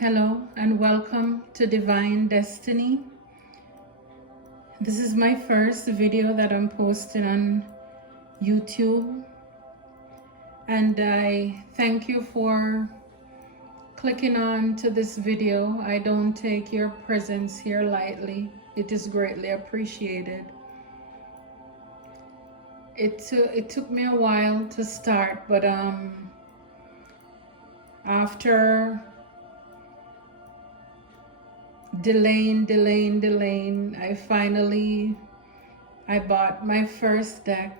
Hello and welcome to Divine Destiny. This is my first video that I'm posting on YouTube, and I thank you for clicking on to this video. I don't take your presence here lightly. It is greatly appreciated. It took me a while to start, but after delaying, I bought my first deck.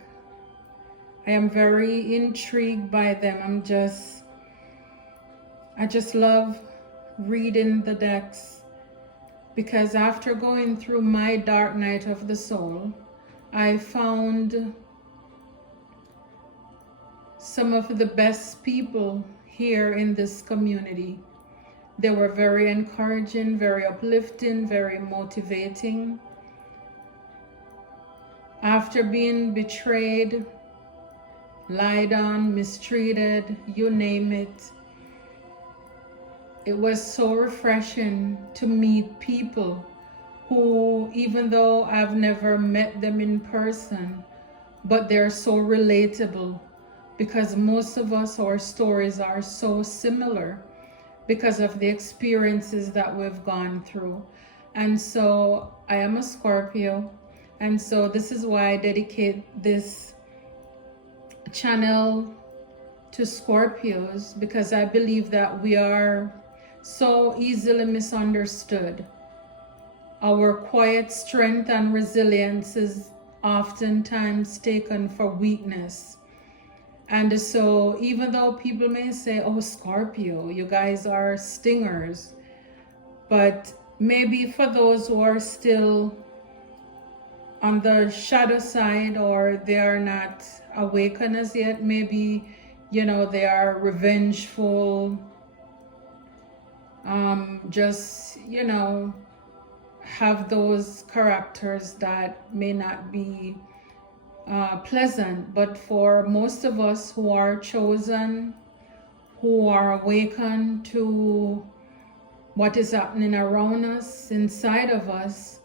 I am very intrigued by them. I just love reading the decks, because after going through my dark night of the soul, I found some of the best people here in this community. They were very encouraging, very uplifting, very motivating. After being betrayed, lied on, mistreated, you name it, it was so refreshing to meet people who, even though I've never met them in person, but they're so relatable, because most of us, our stories are so similar because of the experiences that we've gone through. And so I am a Scorpio, and so this is why I dedicate this channel to Scorpios, because I believe that we are so easily misunderstood. Our quiet strength and resilience is oftentimes taken for weakness. And so even though people may say, oh, Scorpio, you guys are stingers, but maybe for those who are still on the shadow side, or they are not awakened as yet, maybe, they are revengeful, have those characters that may not be pleasant. But for most of us who are chosen, who are awakened to what is happening around us, inside of us,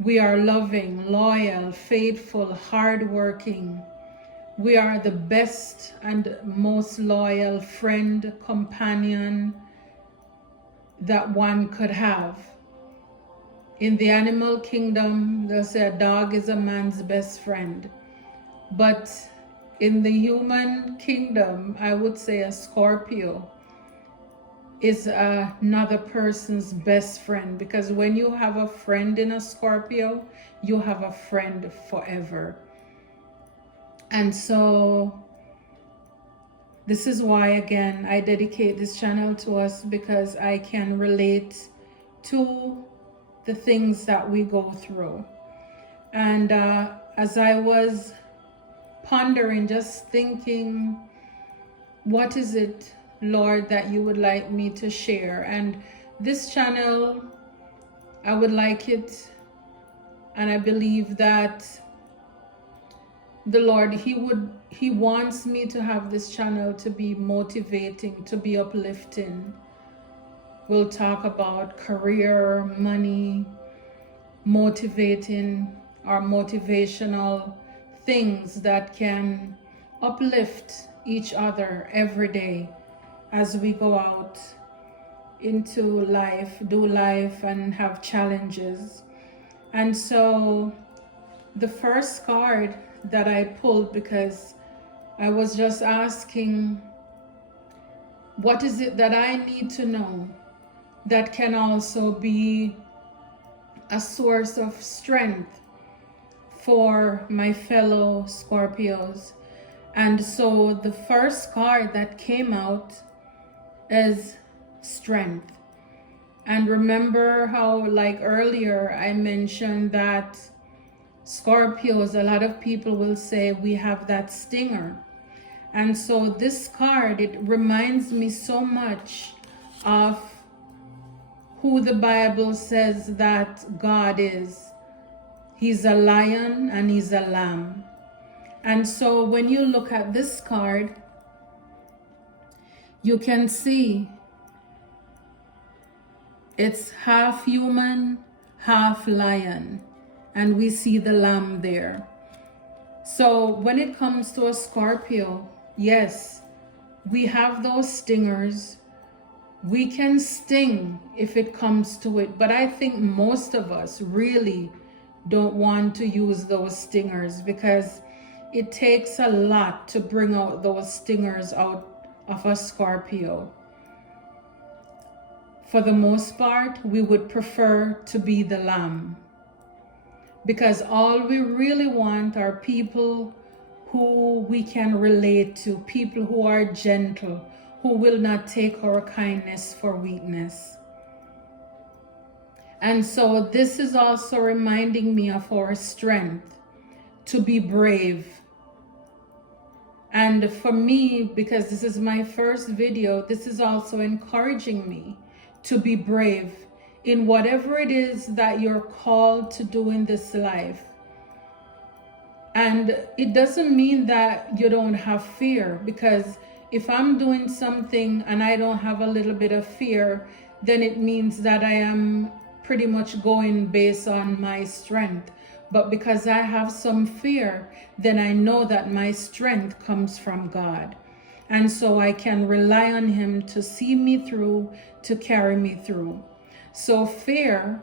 we are loving, loyal, faithful, hardworking. We are the best and most loyal friend, companion that one could have. In the animal kingdom, they'll say a dog is a man's best friend. But in the human kingdom, I would say a Scorpio is another person's best friend, because when you have a friend in a Scorpio, you have a friend forever. And so this is why, again, I dedicate this channel to us, because I can relate to the things that we go through. And as I was pondering, just thinking, what is it, Lord, that you would like me to share? And this channel, I would like it, and I believe that the Lord, he wants me to have this channel to be motivating, to be uplifting. We'll talk about career, money, motivating, or motivational things that can uplift each other every day as we go out into life, do life, and have challenges. And so the first card that I pulled, because I was just asking, what is it that I need to know that can also be a source of strength for my fellow Scorpios? And so the first card that came out is strength. And remember how, like earlier, I mentioned that Scorpios, a lot of people will say we have that stinger. And so this card, it reminds me so much of who the Bible says that God is. He's a lion and he's a lamb. And so when you look at this card, you can see It's half human, half lion, and we see the lamb there. So when it comes to a Scorpio, yes, we have those stingers. We can sting if it comes to it, but I think most of us really don't want to use those stingers because it takes a lot to bring out those stingers out of a Scorpio. For the most part, we would prefer to be the lamb, because all we really want are people who we can relate to, people who are gentle, who will not take our kindness for weakness. And so this is also reminding me of our strength to be brave. And for me, because this is my first video, this is also encouraging me to be brave in whatever it is that you're called to do in this life. And it doesn't mean that you don't have fear, because if I'm doing something and I don't have a little bit of fear, then it means that I am pretty much going based on my strength. But because I have some fear, then I know that my strength comes from God. And so I can rely on Him to see me through, to carry me through. So fear,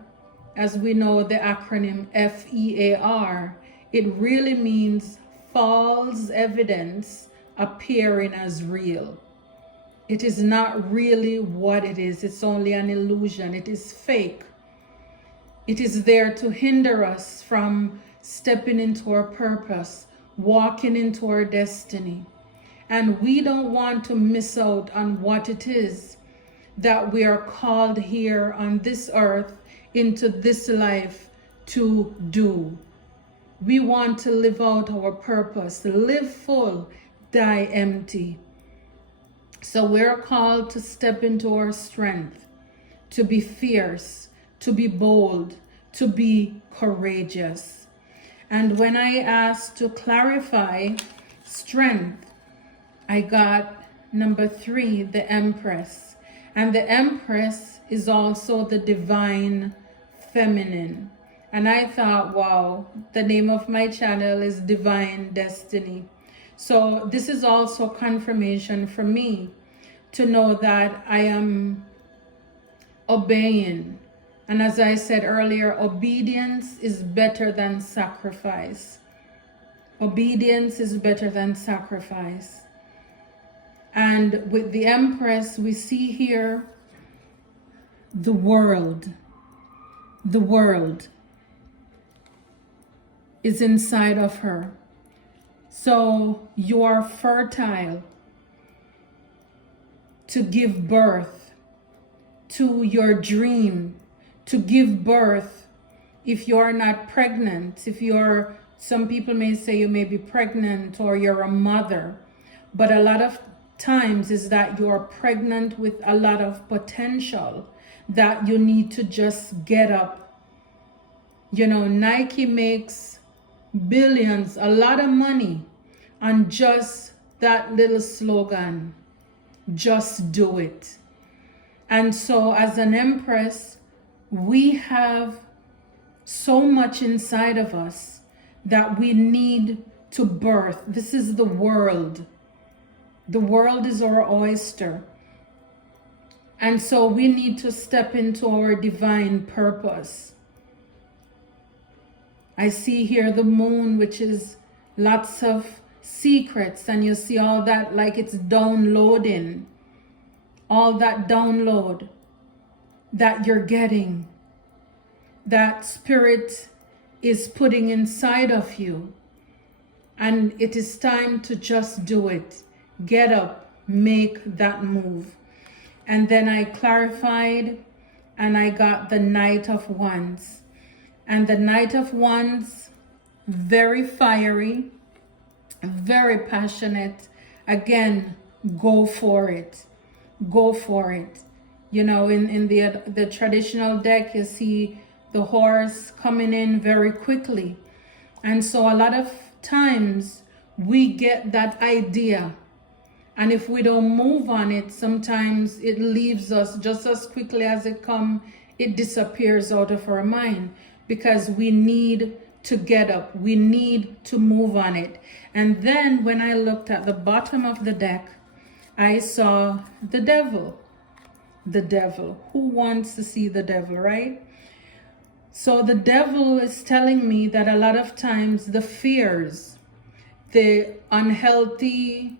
as we know the acronym FEAR, it really means false evidence appearing as real. It is not really what it is. It's only an illusion. It is fake. It is there to hinder us from stepping into our purpose, walking into our destiny. And we don't want to miss out on what it is that we are called here on this earth, into this life, to do. We want to live out our purpose, live full, die empty. So we're called to step into our strength, to be fierce, to be bold, to be courageous. And when I asked to clarify strength, I got number 3, the Empress. And the Empress is also the divine feminine. And I thought, wow, the name of my channel is Divine Destiny. So this is also confirmation for me to know that I am obeying. And as I said earlier, obedience is better than sacrifice. Obedience is better than sacrifice. And with the Empress, we see here the world. The world is inside of her. So you are fertile to give birth to your dream, to give birth. If you're not pregnant, some people may say you may be pregnant or you're a mother, but a lot of times is that you're pregnant with a lot of potential that you need to just get up. You know, Nike makes billions, a lot of money on just that little slogan, just do it. And so as an Empress, we have so much inside of us that we need to birth. This is the world. The world is our oyster. And so we need to step into our divine purpose. I see here the moon, which is lots of secrets, and you see all that like it's downloading. All that download that you're getting, that Spirit is putting inside of you. And it is time to just do it. Get up, make that move. And then I clarified and I got the Knight of Wands. And the Knight of Wands, very fiery, very passionate. Again, go for it. Go for it. You know, in the traditional deck, you see the horse coming in very quickly. And so a lot of times we get that idea And if we don't move on it, sometimes it leaves us just as quickly as it come, it disappears out of our mind, because we need to get up. We need to move on it. And then when I looked at the bottom of the deck, I saw the devil. The devil. Who wants to see the devil, right? So the devil is telling me that a lot of times the fears, the unhealthy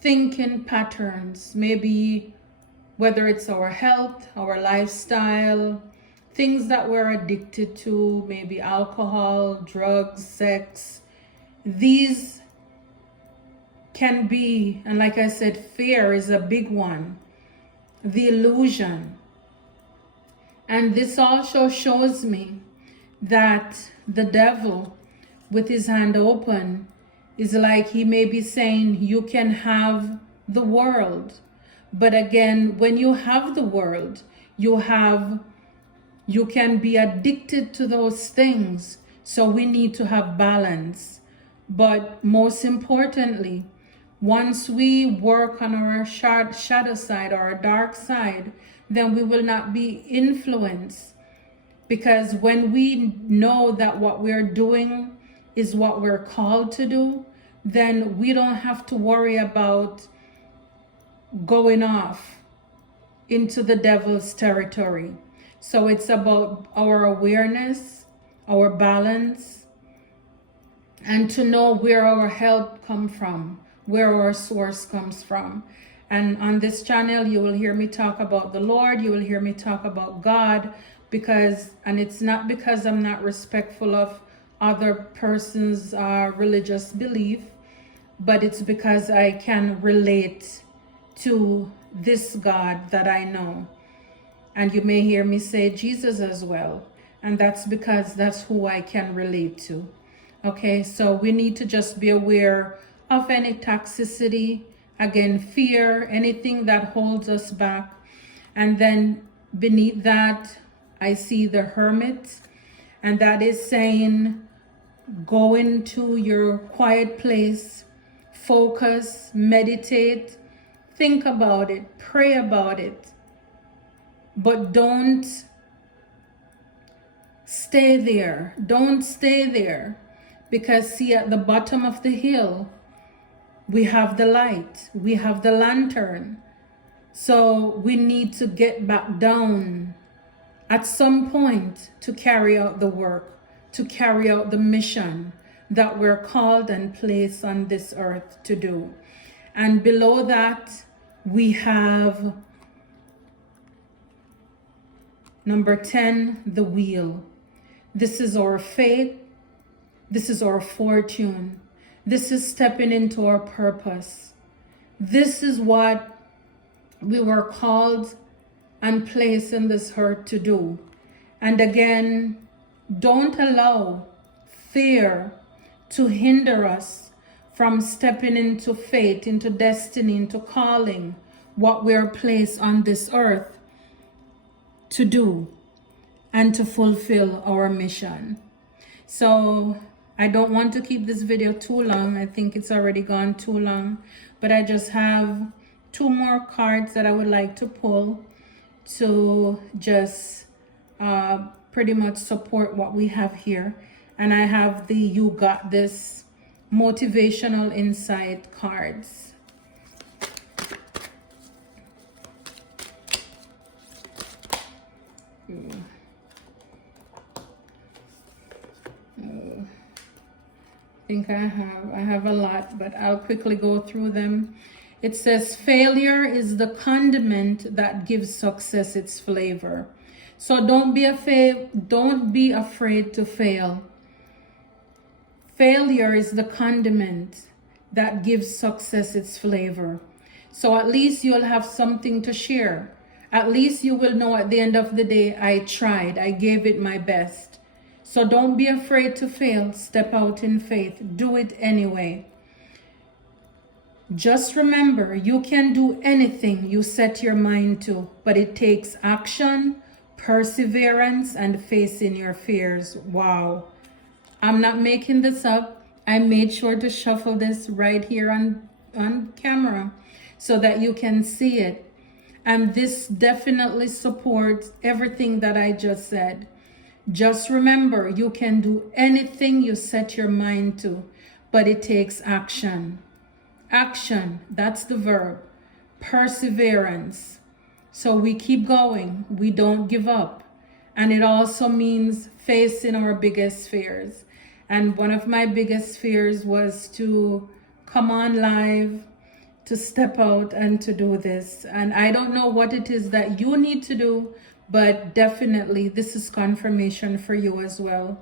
thinking patterns, maybe whether it's our health, our lifestyle, things that we're addicted to, maybe alcohol, drugs, sex, these can be, and like I said, fear is a big one, the illusion. And this also shows me that the devil, with his hand open, is like he may be saying, you can have the world. But again, when you have the world, you can be addicted to those things. So we need to have balance. But most importantly, once we work on our shadow side or our dark side, then we will not be influenced. Because when we know that what we're doing is what we're called to do, then we don't have to worry about going off into the devil's territory. So it's about our awareness, our balance, and to know where our help comes from, where our source comes from. And on this channel, you will hear me talk about the Lord, you will hear me talk about God, and it's not because I'm not respectful of other person's religious belief, but it's because I can relate to this God that I know. And you may hear me say Jesus as well. And that's because that's who I can relate to. Okay, so we need to just be aware of any toxicity, again, fear, anything that holds us back. And then beneath that, I see the hermit, and that is saying, go into your quiet place, focus, meditate, think about it, pray about it, but don't stay there. Don't stay there, because see, at the bottom of the hill, we have the light, we have the lantern. So we need to get back down at some point to carry out the work, to carry out the mission that we're called and placed on this earth to do. And below that, we have number 10, the wheel. This is our faith. This is our fortune. This is stepping into our purpose. This is what we were called and placed in this earth to do. And again, don't allow fear to hinder us from stepping into fate, into destiny, into calling, what we're placed on this earth to do and to fulfill our mission. So I don't want to keep this video too long. I think it's already gone too long, but I just have 2 more cards that I would like to pull to just pretty much support what we have here. And I have the You Got This Motivational Insight cards. I think I have a lot, but I'll quickly go through them. It says, failure is the condiment that gives success its flavor. So don't be afraid to fail. Failure is the condiment that gives success its flavor. So at least you'll have something to share. At least you will know at the end of the day, I tried, I gave it my best. So don't be afraid to fail. Step out in faith. Do it anyway. Just remember, you can do anything you set your mind to, but it takes action, perseverance, and facing your fears. Wow. I'm not making this up. I made sure to shuffle this right here on camera. so that you can see it. And this definitely supports everything that I just said. Just remember, you can do anything you set your mind to, but it takes action. Action, that's the verb. Perseverance. So we keep going, we don't give up. And it also means facing our biggest fears. And one of my biggest fears was to come on live, to step out and to do this. And I don't know what it is that you need to do, but definitely this is confirmation for you as well.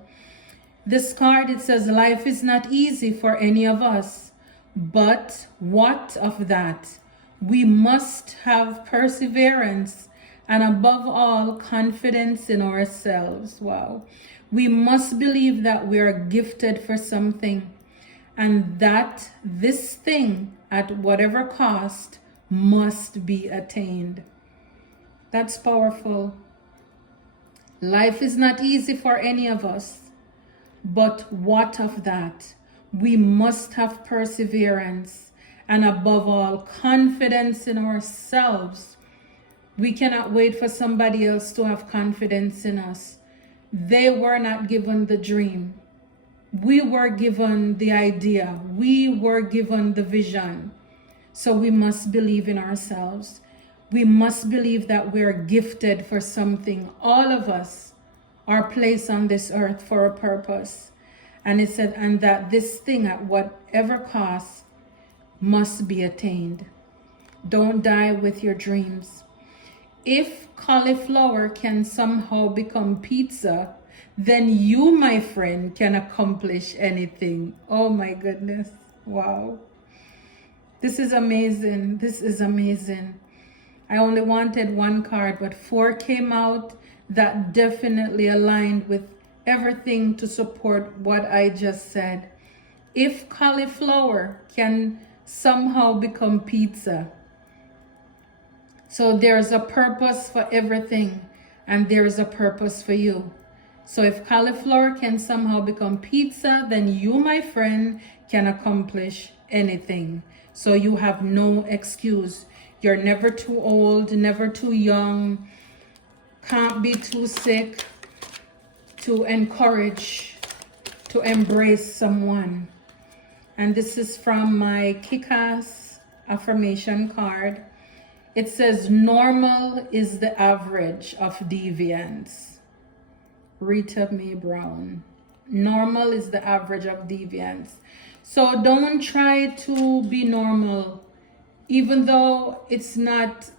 This card, it says, life is not easy for any of us, but what of that? We must have perseverance and above all, confidence in ourselves. Wow. We must believe that we are gifted for something and that this thing, at whatever cost, must be attained. That's powerful. Life is not easy for any of us, but what of that? We must have perseverance and above all, confidence in ourselves. We cannot wait for somebody else to have confidence in us. They were not given the dream. We were given the idea. We were given the vision. So we must believe in ourselves. We must believe that we're gifted for something. All of us are placed on this earth for a purpose. And it said, and that this thing at whatever cost must be attained. Don't die with your dreams. If cauliflower can somehow become pizza, then you, my friend, can accomplish anything. Oh my goodness. Wow. This is amazing. This is amazing. I only wanted one card, but 4 came out that definitely aligned with everything to support what I just said. If cauliflower can somehow become pizza, so there's a purpose for everything, and there is a purpose for you. So if cauliflower can somehow become pizza, then you, my friend, can accomplish anything. So you have no excuse. You're never too old, never too young, can't be too sick to encourage, to embrace someone. And this is from my Kick-Ass affirmation card. It says, normal is the average of deviance. Rita Mae Brown. Normal is the average of deviance. So don't try to be normal, even though it's not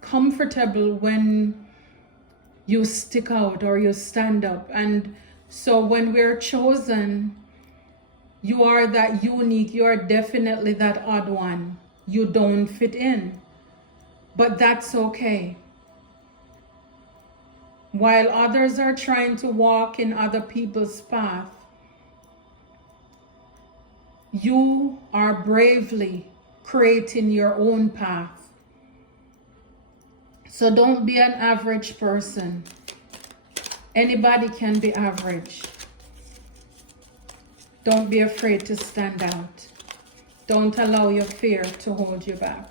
comfortable when you stick out or you stand up. And so when we're chosen, you are that unique. You are definitely that odd one. You don't fit in. But that's okay. While others are trying to walk in other people's path, you are bravely creating your own path. So don't be an average person. Anybody can be average. Don't be afraid to stand out. Don't allow your fear to hold you back.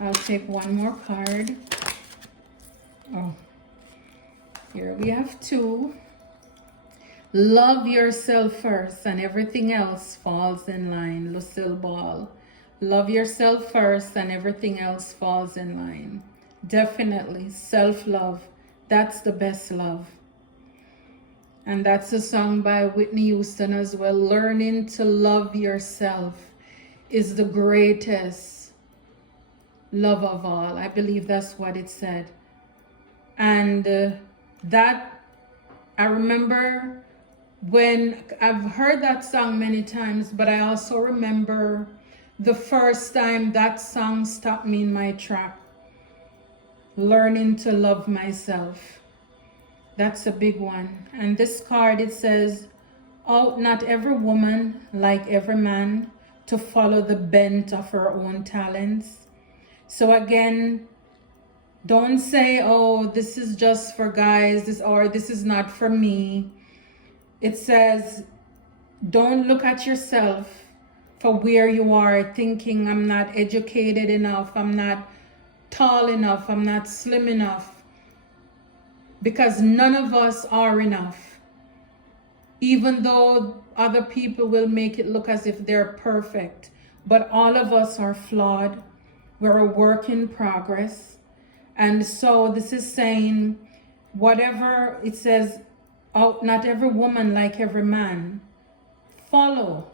I'll take one more card. Oh, here we have 2. Love yourself first and everything else falls in line. Lucille Ball. Love yourself first and everything else falls in line. Definitely self-love. That's the best love. And that's a song by Whitney Houston as well. Learning to love yourself is the greatest love of all. I believe that's what it said. And that, I remember when I've heard that song many times, but I also remember the first time that song stopped me in my track. Learning to love myself. That's a big one. And this card, it says, ought not every woman, like every man, to follow the bent of her own talents. So again, don't say, oh, this is just for guys, or this is not for me. It says, don't look at yourself for where you are, thinking I'm not educated enough, I'm not tall enough, I'm not slim enough, because none of us are enough. Even though other people will make it look as if they're perfect, but all of us are flawed. We're a work in progress. And so this is saying, whatever it says, oh, not every woman like every man. Follow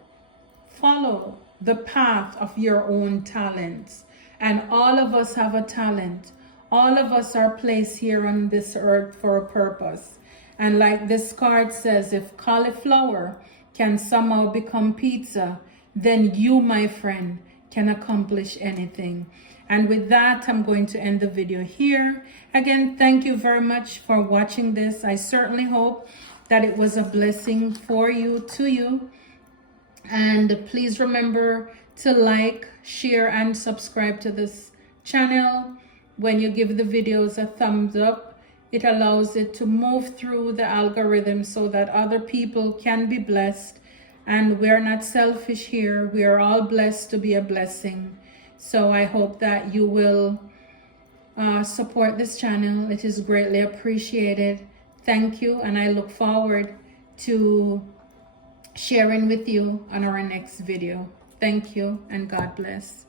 the path of your own talents. And all of us have a talent. All of us are placed here on this earth for a purpose. And like this card says, if cauliflower can somehow become pizza, then you, my friend, can accomplish anything. And with that, I'm going to end the video here. Again, thank you very much for watching this. I certainly hope that it was a blessing for you, to you. And please remember to like, share, and subscribe to this channel. When you give the videos a thumbs up, it allows it to move through the algorithm so that other people can be blessed. And we're not selfish here. We are all blessed to be a blessing. So I hope that you will support this channel. It is greatly appreciated. Thank you. And I look forward to sharing with you on our next video. Thank you and God bless.